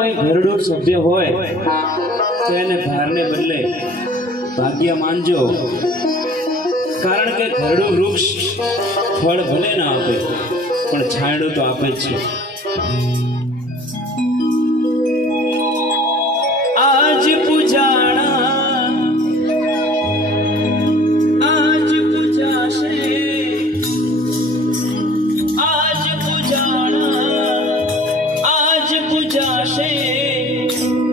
કોઈ ઘરડું સભ્ય હોય તો એને ભારને બદલે ભાગ્ય માનજો, કારણ કે ઘરડું વૃક્ષ ફળ ભલે ના આપે પણ છાંયડું તો આપે જ છે. આજ પૂજાણા આજ પૂજાશે, આજ પૂજાણા આજ પૂજાશે,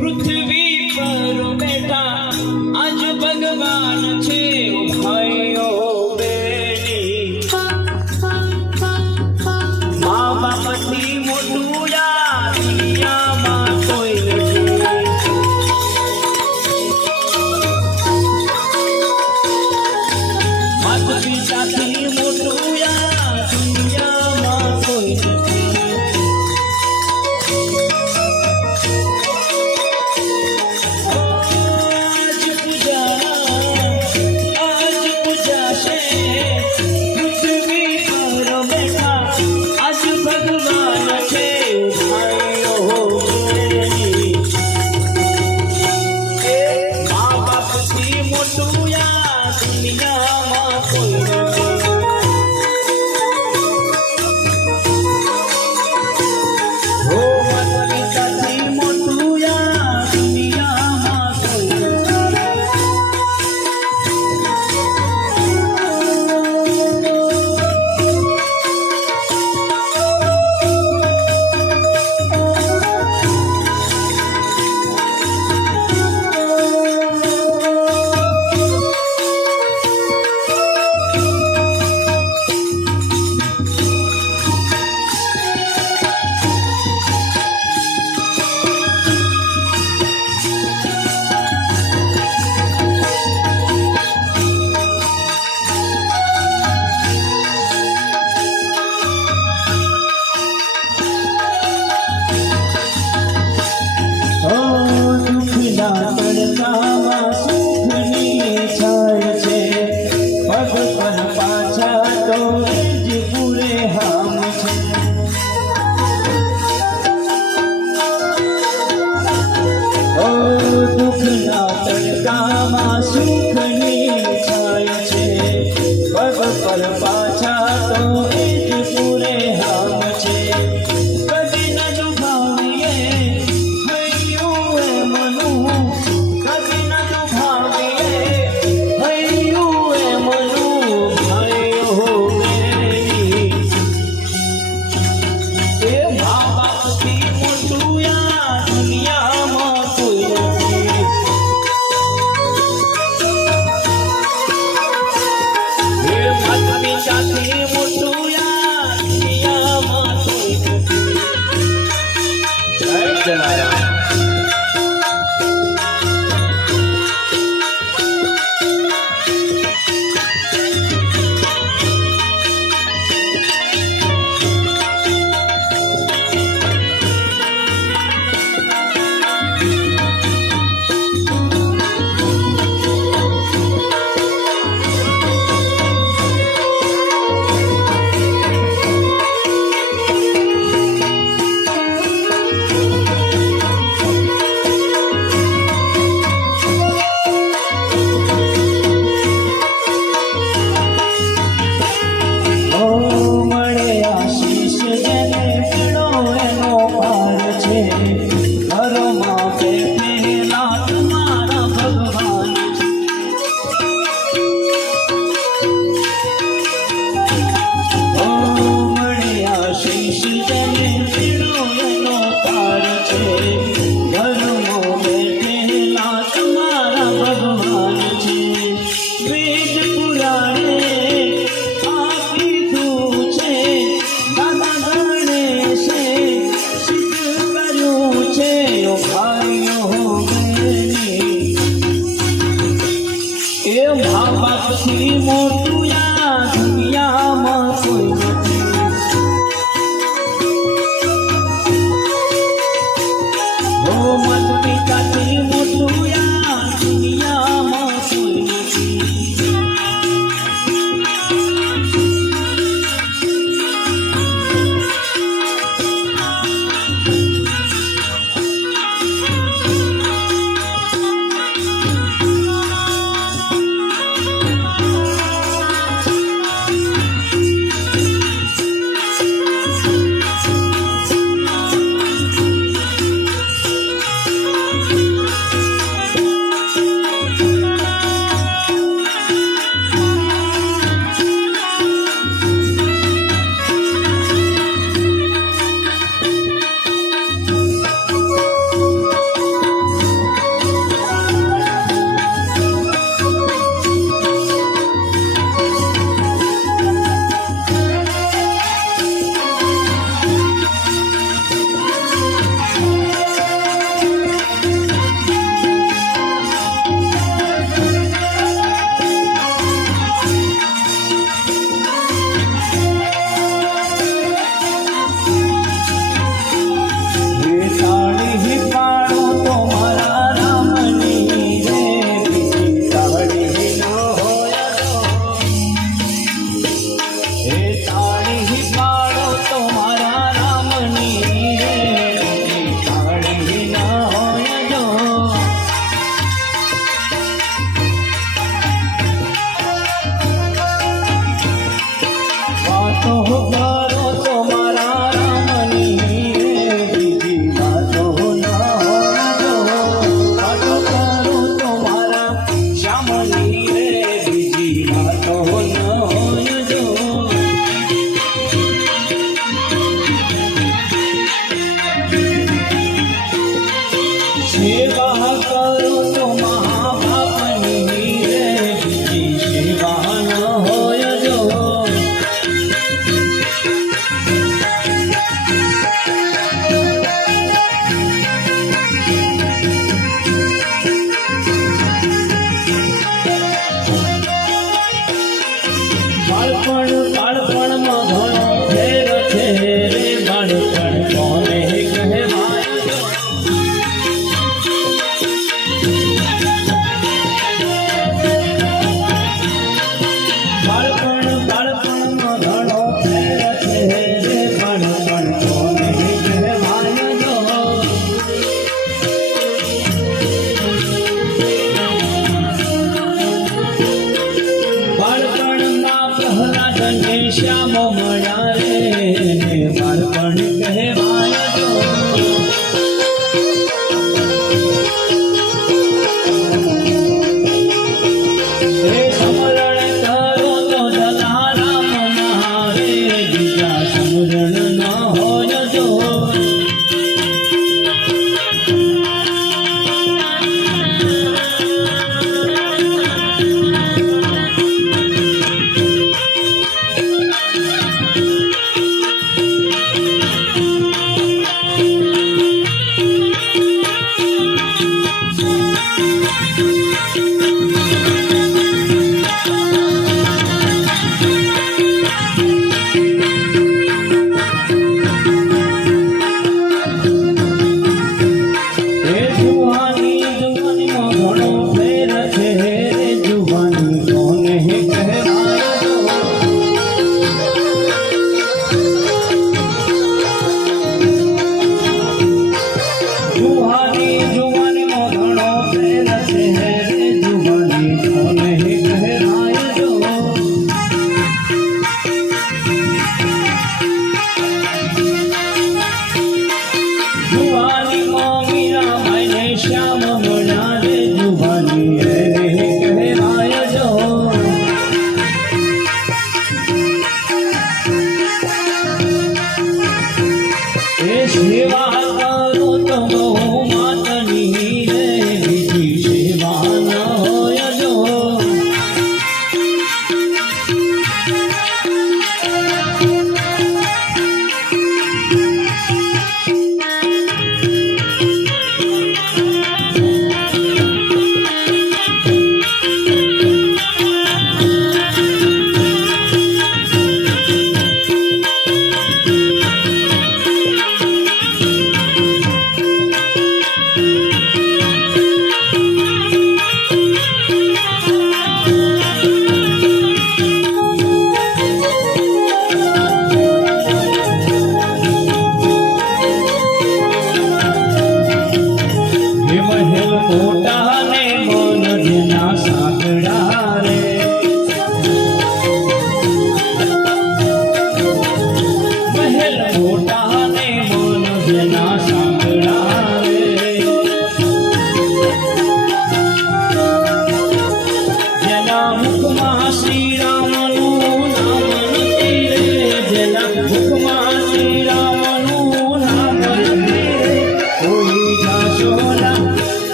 પૃથ્વી પર બેઠા આજ ભગવાન છે. ભાઈઓ બેની મા બાપથી મોટું યા દુનિયામાં કોઈ નથી. માતા પિતાથી મોટું યા દુનિયામાં કોઈ નથી. આજ પૂજા આજ પૂજાશે, પૃથ્વી પર બેઠા આજ ભગવાન છે. ભાઈઓ બેની મા બાપથી મોટું યા દુનિયામાં કોઈ નથી. હો માતા પિતાથી મોટું યા દુનિયામાં કોઈ નથી. દુઃખના તડકામાં સુખની છાય છે, પગ પર પાછા તો જ પૂરે હામ છે. દુઃખના તડકામાં સુખની છાય છે, પગ પર પાછા તો જ પૂરે હામ છે. કદી ન દુભાવીએ હૈયું એ મનું, કદી ન દુભાવીએ હૈયું એ મનું. ભાઈઓ બેની એ મા બાપથી મોટું યા દુનિયામાં કોઈ નથી. એ માતા પિતાથી મોટું યા દુનિયામાં કોઈ નથી. જય જલારામ. મળે આશીષ જેને પીડો એનો પાર છે, ઘરમાં બેઠેલા તમારા ભગવાન છે. મળે આશીષ જેને પીડો એનો પાર છે, ઘરમાં બેઠેલા તમારા ભગવાન છે. વેદ પુરાણે એ મા બાપથી મોટું યા દુનિયામાં કોઈ નથી. હો માતા પિતાથી મોટું યા દુનિયામાં કોઈ નથી. શ્યામ મળ્યા રે ને બાળપણ કહેવાય જો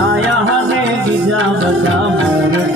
આયા ને બીજા બધા મોર